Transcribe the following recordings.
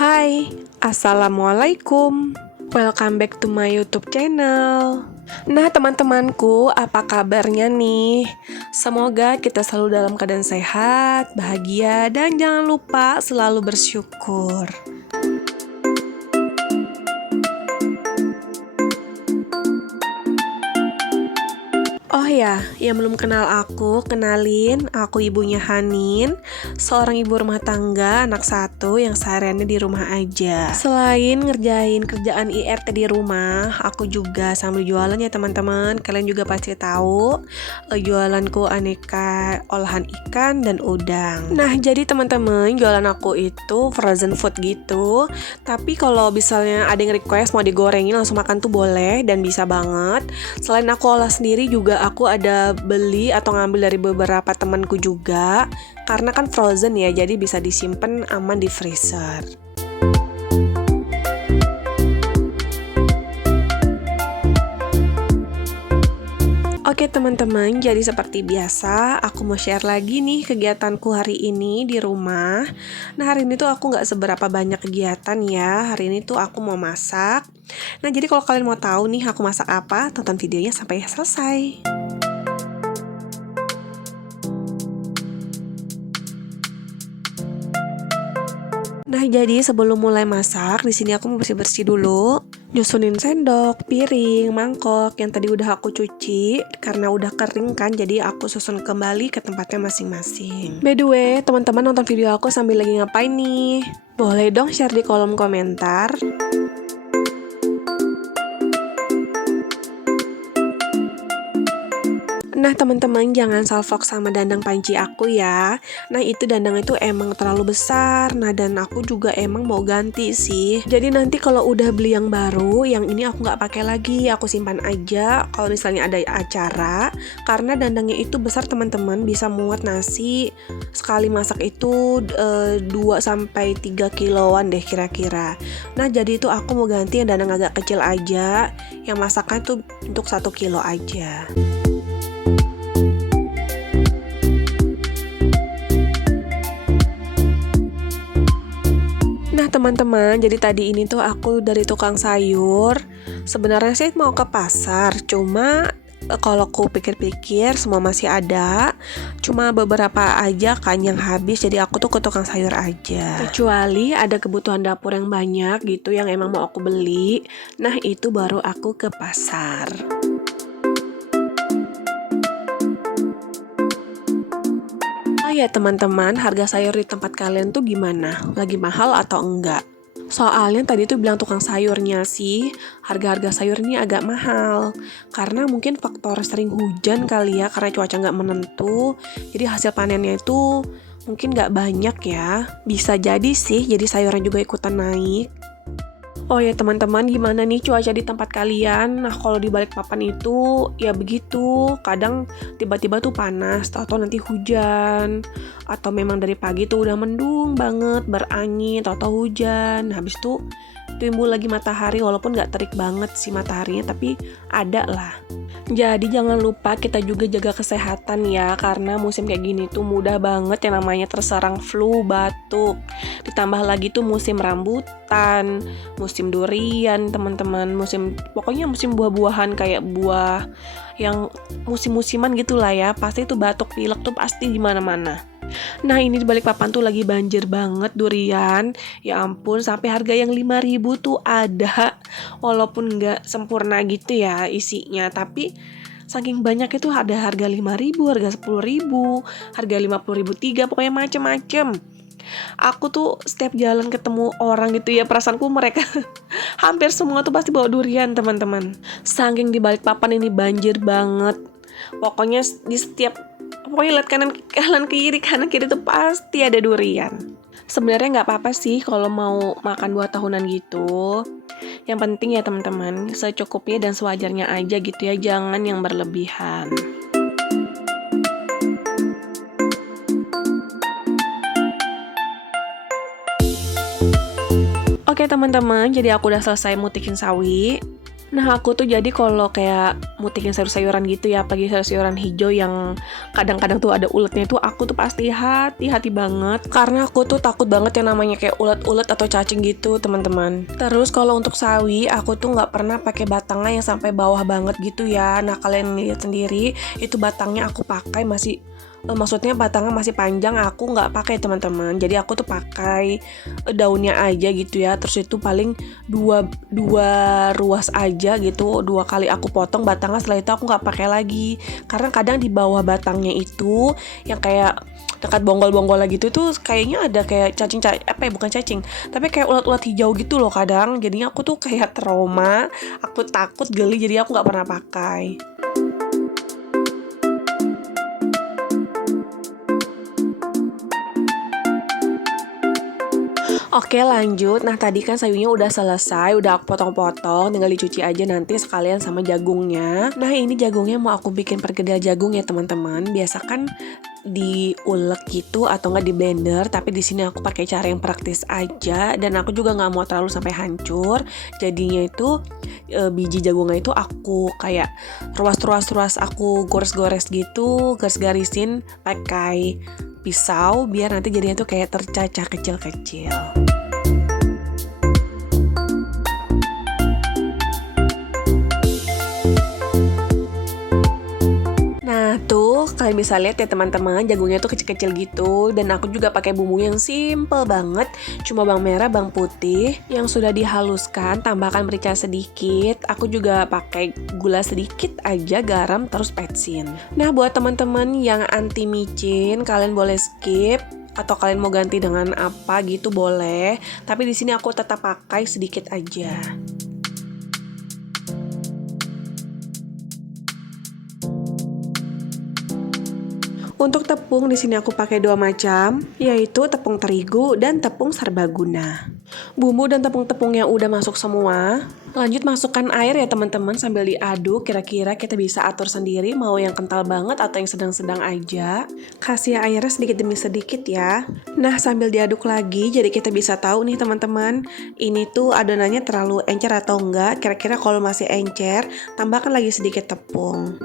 Hai, Assalamualaikum. Welcome back to my YouTube channel. Nah teman-temanku, apa kabarnya nih? Semoga kita selalu dalam keadaan sehat, bahagia, dan jangan lupa selalu bersyukur. Oh ya, yang belum kenal aku, kenalin, aku ibunya Hanin, seorang ibu rumah tangga, anak satu yang sehariannya di rumah aja. Selain ngerjain kerjaan IRT di rumah, aku juga sambil jualan ya teman-teman. Kalian juga pasti tahu, jualanku aneka olahan ikan dan udang. Nah, jadi teman-teman, jualan aku itu frozen food gitu. Tapi kalau misalnya ada yang request mau digorengin langsung makan tuh boleh dan bisa banget. Selain aku olah sendiri juga aku ada beli atau ngambil dari beberapa temanku juga, karena kan frozen ya, jadi bisa disimpan aman di freezer. Oke teman-teman, jadi seperti biasa aku mau share lagi nih kegiatanku hari ini di rumah. Nah hari ini tuh aku gak seberapa banyak kegiatan ya. Hari ini tuh aku mau masak. Nah jadi kalau kalian mau tahu nih aku masak apa, tonton videonya sampai selesai. Nah, jadi sebelum mulai masak, di sini aku mau bersih-bersih dulu. Nyusunin sendok, piring, mangkok yang tadi udah aku cuci karena udah kering kan, jadi aku susun kembali ke tempatnya masing-masing. By the way, teman-teman nonton video aku sambil lagi ngapain nih? Boleh dong share di kolom komentar. Nah teman-teman, jangan salfok sama dandang panci aku ya. Nah itu dandang itu emang terlalu besar. Nah dan aku juga emang mau ganti sih. Jadi nanti kalau udah beli yang baru, yang ini aku nggak pakai lagi, aku simpan aja kalau misalnya ada acara. Karena dandangnya itu besar teman-teman, bisa muat nasi. Sekali masak itu 2-3 kiloan deh kira-kira. Nah jadi itu aku mau ganti yang dandang agak kecil aja, yang masaknya tuh untuk 1 kilo aja. Nah teman-teman, jadi tadi ini tuh aku dari tukang sayur. Sebenarnya sih mau ke pasar, cuma kalau aku pikir-pikir semua masih ada. Cuma beberapa aja kan yang habis, jadi aku tuh ke tukang sayur aja. Kecuali ada kebutuhan dapur yang banyak gitu yang emang mau aku beli. Nah itu baru aku ke pasar. Ya teman-teman, harga sayur di tempat kalian tuh gimana? Lagi mahal atau enggak? Soalnya tadi tuh bilang tukang sayurnya sih, harga-harga sayur ini agak mahal. Karena mungkin faktor sering hujan kali ya, karena cuaca nggak menentu. Jadi hasil panennya itu mungkin nggak banyak ya. Bisa jadi sih, jadi sayurnya juga ikutan naik. Oh ya teman-teman, gimana nih cuaca di tempat kalian? Nah kalau di Balikpapan itu ya begitu, kadang tiba-tiba tuh panas, atau nanti hujan, atau memang dari pagi tuh udah mendung banget, berangin, atau hujan. Habis itu timbul lagi matahari, walaupun gak terik banget sih mataharinya, tapi ada lah. Jadi jangan lupa kita juga jaga kesehatan ya, karena musim kayak gini tuh mudah banget yang namanya terserang flu, batuk. Ditambah lagi tuh musim rambutan, musim durian teman-teman, pokoknya musim buah-buahan kayak buah yang musim-musiman gitulah ya. Pasti tuh batuk pilek tuh pasti di mana-mana. Nah ini di Balikpapan tuh lagi banjir banget durian. Ya ampun, sampai harga yang 5.000 tuh ada. Walaupun nggak sempurna gitu ya isinya, tapi saking banyak itu ada harga 5.000, harga 10.000, harga 50.000 tiga, pokoknya macem-macem. Aku tuh setiap jalan ketemu orang gitu ya, perasaanku mereka hampir semua tuh pasti bawa durian teman-teman. Saking di Balikpapan ini banjir banget. Pokoknya lihat kanan kiri tuh pasti ada durian. Sebenarnya nggak apa-apa sih kalau mau makan 2 tahunan gitu. Yang penting ya teman-teman, secukupnya dan sewajarnya aja gitu ya, jangan yang berlebihan. Oke teman-teman, jadi aku udah selesai mutikin sawi. Nah aku tuh jadi kalau kayak mutikin sayur-sayuran gitu ya, apalagi sayur-sayuran hijau yang kadang-kadang tuh ada uletnya itu, aku tuh pasti hati-hati banget. Karena aku tuh takut banget yang namanya kayak ulet-ulet atau cacing gitu teman-teman. Terus kalau untuk sawi, aku tuh nggak pernah pakai batangnya yang sampai bawah banget gitu ya. Nah kalian lihat sendiri, itu batangnya aku pakai masih maksudnya batangnya masih panjang, aku nggak pakai teman-teman. Jadi aku tuh pakai daunnya aja gitu ya. Terus itu paling dua ruas aja gitu, 2 kali aku potong batangnya. Setelah itu aku nggak pakai lagi, karena kadang di bawah batangnya itu yang kayak dekat bonggol-bonggol gitu tuh kayaknya ada kayak cacing bukan cacing, tapi kayak ulat-ulat hijau gitu loh kadang. Jadinya aku tuh kayak trauma, aku takut, geli, jadi aku nggak pernah pakai. Oke lanjut, nah tadi kan sayurnya udah selesai, udah aku potong-potong, tinggal dicuci aja nanti sekalian sama jagungnya. Nah ini jagungnya mau aku bikin perkedel jagung ya teman-teman. Biasa kan diulek gitu atau nggak di blender, tapi di sini aku pakai cara yang praktis aja, dan aku juga nggak mau terlalu sampai hancur. Jadinya itu biji jagungnya itu aku kayak ruas-ruas aku gores-gores gitu, garis-garisin pakai pisau biar nanti jadinya tuh kayak tercacah kecil-kecil. Nah tuh kalian bisa lihat ya teman-teman, jagungnya tuh kecil-kecil gitu, dan aku juga pakai bumbu yang simple banget, cuma bawang merah, bawang putih yang sudah dihaluskan, tambahkan merica sedikit, aku juga pakai gula sedikit aja, garam, terus petsin. Nah buat teman-teman yang anti micin, kalian boleh skip atau kalian mau ganti dengan apa gitu boleh, tapi di sini aku tetap pakai sedikit aja. Untuk tepung di sini aku pakai 2 macam, yaitu tepung terigu dan tepung serbaguna. Bumbu dan tepung-tepung yang udah masuk semua, lanjut masukkan air ya teman-teman sambil diaduk. Kira-kira kita bisa atur sendiri mau yang kental banget atau yang sedang-sedang aja. Kasih airnya sedikit demi sedikit ya. Nah sambil diaduk lagi, jadi kita bisa tahu nih teman-teman, ini tuh adonannya terlalu encer atau enggak. Kira-kira kalau masih encer, tambahkan lagi sedikit tepung.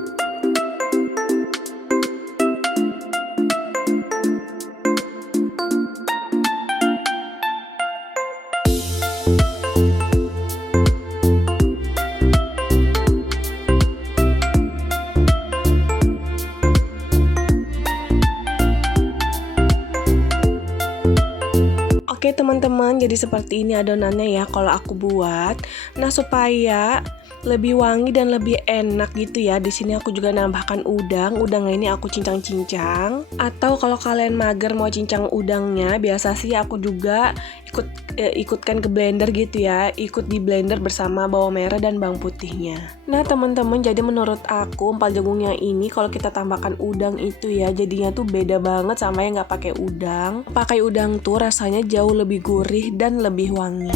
Oke teman-teman, jadi seperti ini adonannya ya kalau aku buat. Nah supaya lebih wangi dan lebih enak gitu ya, di sini aku juga nambahkan udang. Udangnya ini aku cincang-cincang. Atau kalau kalian mager mau cincang udangnya, biasa sih aku juga ikutkan ke blender gitu ya, ikut di blender bersama bawang merah dan bawang putihnya. Nah teman-teman, jadi menurut aku empal jagungnya ini kalau kita tambahkan udang itu ya, jadinya tuh beda banget sama yang nggak pakai udang. Pakai udang tuh rasanya jauh lebih gurih dan lebih wangi.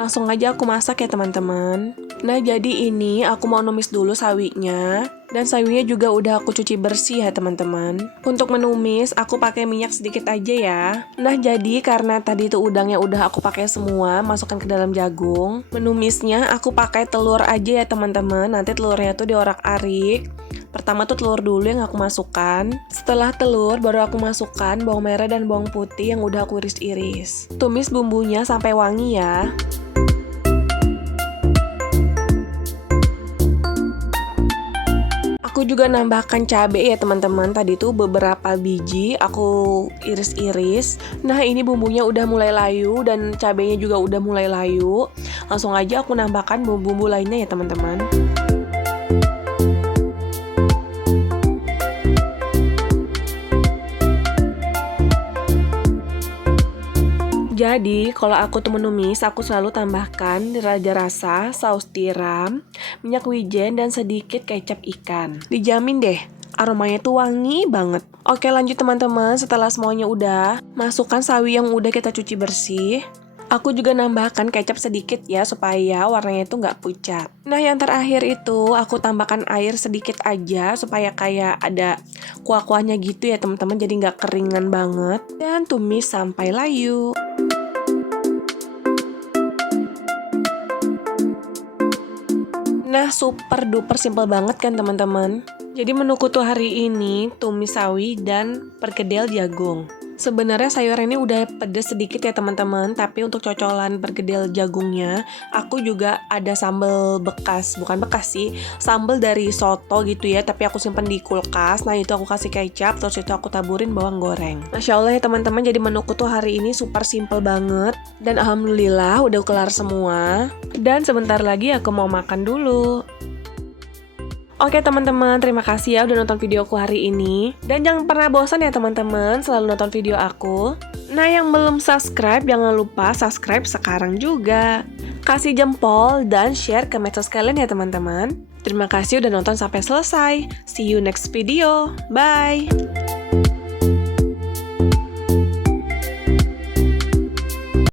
Langsung aja aku masak ya teman-teman. Nah jadi ini aku mau numis dulu sawinya. Dan sawinya juga udah aku cuci bersih ya teman-teman. Untuk menumis aku pakai minyak sedikit aja ya. Nah jadi karena tadi itu udangnya udah aku pakai semua, masukkan ke dalam jagung. Menumisnya aku pakai telur aja ya teman-teman. Nanti telurnya tuh diorak-arik. Pertama tuh telur dulu yang aku masukkan. Setelah telur baru aku masukkan bawang merah dan bawang putih yang udah aku iris-iris. Tumis bumbunya sampai wangi ya. Aku juga nambahkan cabai ya teman-teman. Tadi tuh beberapa biji aku iris-iris. Nah ini bumbunya udah mulai layu dan cabainya juga udah mulai layu. Langsung aja aku nambahkan bumbu-bumbu lainnya ya teman-teman. Jadi, kalau aku tuh menumis, aku selalu tambahkan raja rasa, saus tiram, minyak wijen, dan sedikit kecap ikan. Dijamin deh, aromanya tuh wangi banget. Oke lanjut teman-teman, setelah semuanya udah, masukkan sawi yang udah kita cuci bersih. Aku juga nambahkan kecap sedikit ya, supaya warnanya itu nggak pucat. Nah, yang terakhir itu aku tambahkan air sedikit aja, supaya kayak ada kuah-kuahnya gitu ya teman-teman, jadi nggak keringan banget. Dan tumis sampai layu. Nah, super duper simple banget kan teman-teman. Jadi menuku tuh hari ini tumis sawi dan perkedel jagung. Sebenarnya sayur ini udah pedes sedikit ya teman-teman, tapi untuk cocolan perkedel jagungnya, aku juga ada sambal bekas, bukan bekas sih, sambal dari soto gitu ya, tapi aku simpen di kulkas. Nah, itu aku kasih kecap, terus itu aku taburin bawang goreng. Masya Allah ya teman-teman, jadi menuku tuh hari ini super simple banget. Dan alhamdulillah udah kelar semua. Dan sebentar lagi aku mau makan dulu. Oke teman-teman, terima kasih ya udah nonton videoku hari ini. Dan jangan pernah bosan ya teman-teman, selalu nonton video aku. Nah, yang belum subscribe, jangan lupa subscribe sekarang juga. Kasih jempol dan share ke medsos kalian ya teman-teman. Terima kasih udah nonton sampai selesai. See you next video. Bye!